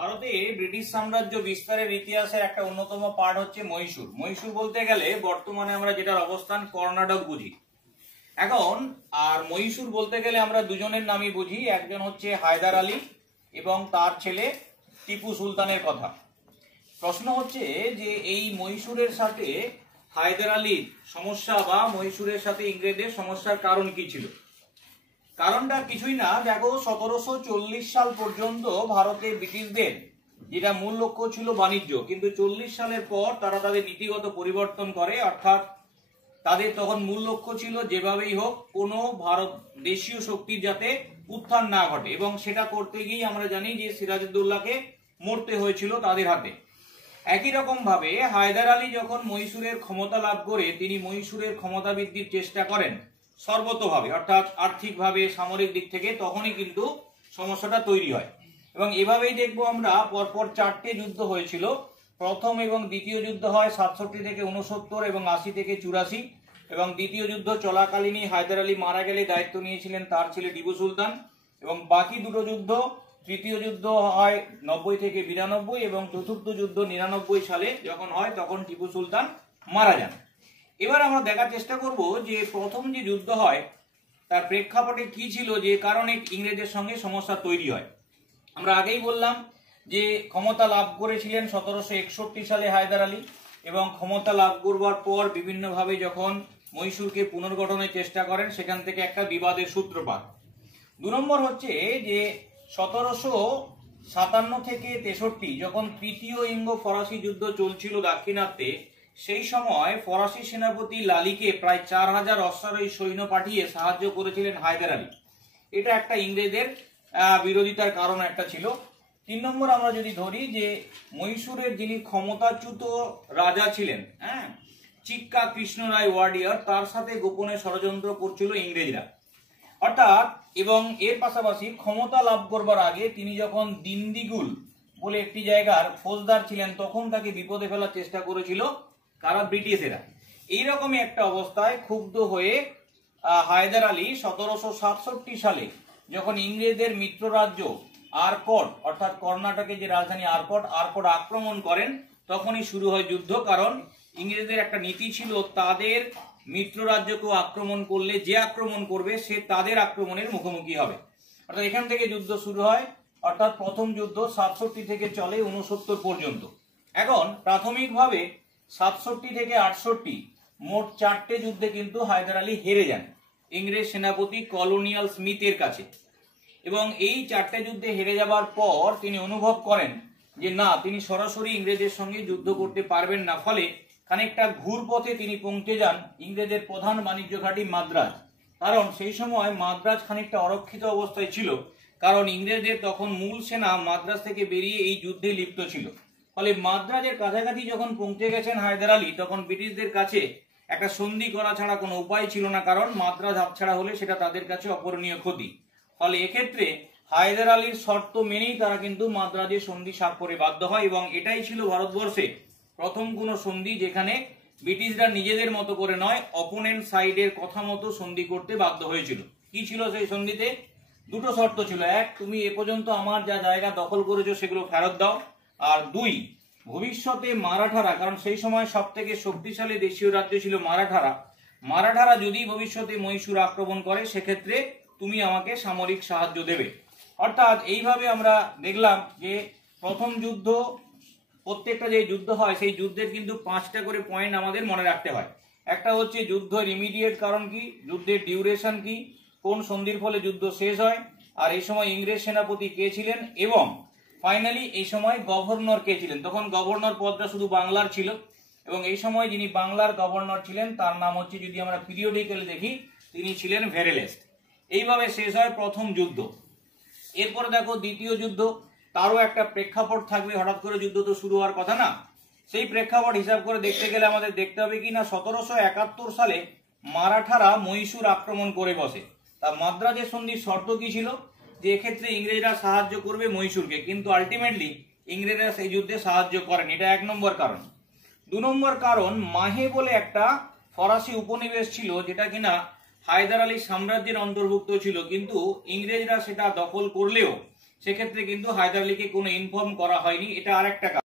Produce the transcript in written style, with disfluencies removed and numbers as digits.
ভারতে ব্রিটিশ সাম্রাজ্য বিস্তারের ইতিহাসের একটা অন্যতম পার্ট হচ্ছে মহীশূর। মহীশূর বলতে গেলে বর্তমানে আমরা যেটার অবস্থান কর্ণাটক বুঝি এখন। আর মহীশূর বলতে গেলে আমরা দুজনের নামই বুঝি, একজন হচ্ছে হায়দার আলী এবং তার ছেলে টিপু সুলতানের কথা। প্রশ্ন হচ্ছে যে এই মহীশূরের সাথে হায়দার আলীর সমস্যা বা মহীশূরের সাথে ইংরেজদের সমস্যার কারণ কি ছিল। কারণটা কিছুই না, দেখো 1740 সাল পর্যন্ত ভারতে ব্রিটিশদের যেটা মূল লক্ষ্য ছিল বাণিজ্য, কিন্তু 40 সালের পর তারা তাদের নীতিগত পরিবর্তন করে, অর্থাৎ তাদের তখন মূল লক্ষ্য ছিল যেভাবেই হোক কোনো ভারত দেশীয় শক্তির যাতে উত্থান না ঘটে, এবং সেটা করতে গিয়ে আমরা জানি যে সিরাজউদ্দৌলাকে মরতে হয়েছিল তাদের হাতে। একই রকম ভাবে হায়দার আলী যখন মহীশূরের ক্ষমতা লাভ করে তিনি মহীশূরের ক্ষমতা বৃদ্ধির চেষ্টা করেন সর্বতোভাবে, অর্থাৎ আর্থিকভাবে সামরিক দিক থেকে, তখনই কিন্তু সমস্যাটা তৈরি হয়। এবং এভাবেই দেখবো আমরা পরপর 4টে যুদ্ধ হয়েছিল। প্রথম এবং দ্বিতীয় যুদ্ধ হয় 67 থেকে 69 এবং 80 থেকে 84, এবং দ্বিতীয় যুদ্ধ চলাকালীনই হায়দার আলী মারা গেলে দায়িত্ব নিয়েছিলেন তার ছেলে টিপু সুলতান। এবং বাকি দুটো যুদ্ধ, তৃতীয় যুদ্ধ হয় 90 থেকে 92 এবং চতুর্থ যুদ্ধ 99 সালে যখন হয় তখন টিপু সুলতান মারা যান। এবার আমরা দেখার চেষ্টা করব যে প্রথম যে যুদ্ধ হয় তার প্রেক্ষাপটে কি ছিল, যে কারণে ইংরেজদের সঙ্গে সমস্যা তৈরি হয়। আমরা আগেই বললাম যে ক্ষমতা লাভ করেছিলেন 1761 সালে হায়দার আলী, এবং ক্ষমতা লাভ করবার পর বিভিন্নভাবে যখন মহীশূরকে পুনর্গঠনের চেষ্টা করেন সেখান থেকে একটা বিবাদের সূত্রপাত। 2 নম্বর হচ্ছে যে 1757 থেকে 63 যখন তৃতীয় ইঙ্গো ফরাসি যুদ্ধ চলছিল দাক্ষিণাত্যে, সেই সময় ফরাসি সেনাপতি লালিকে প্রায় 4000 অশ্বারোহী সৈন্য পাঠিয়ে সাহায্য করেছিলেন হায়দার আলী। এটা একটা ইংরেজদের বিরোধিতার কারণ একটা ছিল। 3 নম্বর আমরা যদি ধরি যে মহীশূরের যিনি ক্ষমতাচ্যুত রাজা ছিলেন, চিক্কা কৃষ্ণ রায় ওয়াডিয়ার, তার সাথে গোপনে ষড়যন্ত্র করছিল ইংরেজরা, অর্থাৎ। এবং এর পাশাপাশি ক্ষমতা লাভ করবার আগে তিনি যখন দিন্দিগুল বলে একটি জায়গার ফৌজদার ছিলেন তখন তাকে বিপদে ফেলার চেষ্টা করেছিল কারা, ব্রিটিশেরা। এইরকমই একটা অবস্থায় ক্ষুব্ধ হয়ে হায়দার আলী 1767 সালে যখন ইংরেজদের মিত্র রাজ্য আরকট, অর্থাৎ কর্ণাটকের যে রাজধানী আরকট আক্রমণ করেন, তখনই শুরু হয় যুদ্ধ। কারণ ইংরেজদের একটা নীতি ছিল তাদের মিত্র রাজ্যকেও আক্রমণ করলে যে আক্রমণ করবে সে তাদের আক্রমণের মুখোমুখি হবে, অর্থাৎ এখান থেকে যুদ্ধ শুরু হয়। অর্থাৎ প্রথম যুদ্ধ 67 থেকে চলে 69 পর্যন্ত। এখন প্রাথমিকভাবে 67 থেকে 68 মোট 4টে যুদ্ধে কিন্তু হায়দার আলী হেরে যান ইংরেজ সেনাপতি কলোনিয়াল স্মিথের কাছে। এবং এই 4টে যুদ্ধে হেরে যাবার পর তিনি অনুভব করেন যে না, তিনি সরাসরি ইংরেজের সঙ্গে যুদ্ধ করতে পারবেন না, ফলে খানিকটা ঘুরপথে তিনি পৌঁছে যান ইংরেজের প্রধান বাণিজ্য ঘাঁটি মাদ্রাজ। কারণ সেই সময় মাদ্রাজ খানিকটা অরক্ষিত অবস্থায় ছিল, কারণ ইংরেজদের তখন মূল সেনা মাদ্রাজ থেকে বেরিয়ে এই যুদ্ধে লিপ্ত ছিল। ফলে মাদ্রাজের কাছাকাছি যখন পৌঁছে গেছেন হায়দার আলী, তখন ব্রিটিশদের কাছে একটা সন্ধি করা ছাড়া কোনো উপায় ছিল না, কারণ মাদ্রাজ হাতছাড়া হলে সেটা তাদের কাছে অপূরণীয় ক্ষতি। ফলে এক্ষেত্রে হায়দার আলীর শর্ত মেনেই তারা কিন্তু মাদ্রাজে সন্ধি স্বাক্ষরে বাধ্য হয়, এবং এটাই ছিল ভারতবর্ষে প্রথম কোনো সন্ধি যেখানে ব্রিটিশরা নিজেদের মতো করে নয়, অপোনেন্ট সাইডের কথা মতো সন্ধি করতে বাধ্য হয়েছিল। কি ছিল সেই সন্ধিতে? 2টো শর্ত ছিল। 1, তুমি এ পর্যন্ত আমার যা জায়গা দখল করেছো সেগুলো ফেরত দাও। আর 2, ভবিষ্যতে মারাঠারা, কারণ সেই সময় সব থেকে শক্তিশালী দেশীয় রাজ্য ছিল মারাঠারা যদি ভবিষ্যতে মহীশূর আক্রমণ করে সেক্ষেত্রে তুমি আমাকে সামরিক সাহায্য দেবে। অর্থাৎ এইভাবে আমরা দেখলাম যে প্রথম যুদ্ধ, প্রত্যেকটা যে যুদ্ধ হয় সেই যুদ্ধের কিন্তু 5টা করে পয়েন্ট আমাদের মনে রাখতে হয়। একটা হচ্ছে যুদ্ধের ইমিডিয়েট কারণ কি, যুদ্ধের ডিউরেশন কি, কোন সন্ধির ফলে যুদ্ধ শেষ হয়, আর এই সময় ইংরেজ সেনাপতি কে ছিলেন, এবং ফাইনালি এই সময় গভর্নর কে ছিলেন। তখন গভর্নর পদটা শুধু বাংলার ছিল, এবং এই সময় যিনি বাংলার গভর্নর ছিলেন তার নাম হচ্ছে, যদি আমরা পিরিয়ডিক্যালি দেখি, তিনি ছিলেন ভেরেলেস্ট। এইভাবে শেষ হয় প্রথম যুদ্ধ। এরপরে দেখো দ্বিতীয় যুদ্ধ, তারও একটা প্রেক্ষাপট থাকবে, হঠাৎ করে যুদ্ধ তো শুরু হওয়ার কথা না। সেই প্রেক্ষাপট হিসাব করে দেখতে গেলে আমাদের দেখতে হবে কি না, 1771 সালে মারাঠারা মহীশূর আক্রমণ করে বসে। তা মাদ্রাজের সন্ধির শর্ত কি ছিল, যে এক্ষেত্রে ইংরেজরা সাহায্য করবে মহীশূরকে, কিন্তু আলটিমেটলি ইংরেজরা সেই যুদ্ধে সাহায্য করেন। এটা 1 নম্বর কারণ। 2 নম্বর কারণ, মাহে বলে একটা ফরাসি উপনিবেশ ছিল যেটা কিনা হায়দার আলী সাম্রাজ্যের অন্তর্ভুক্ত ছিল, কিন্তু ইংরেজরা সেটা দখল করলেও সেক্ষেত্রে কিন্তু হায়দার আলীকে কোনো ইনফর্ম করা হয়নি, এটা আরেকটা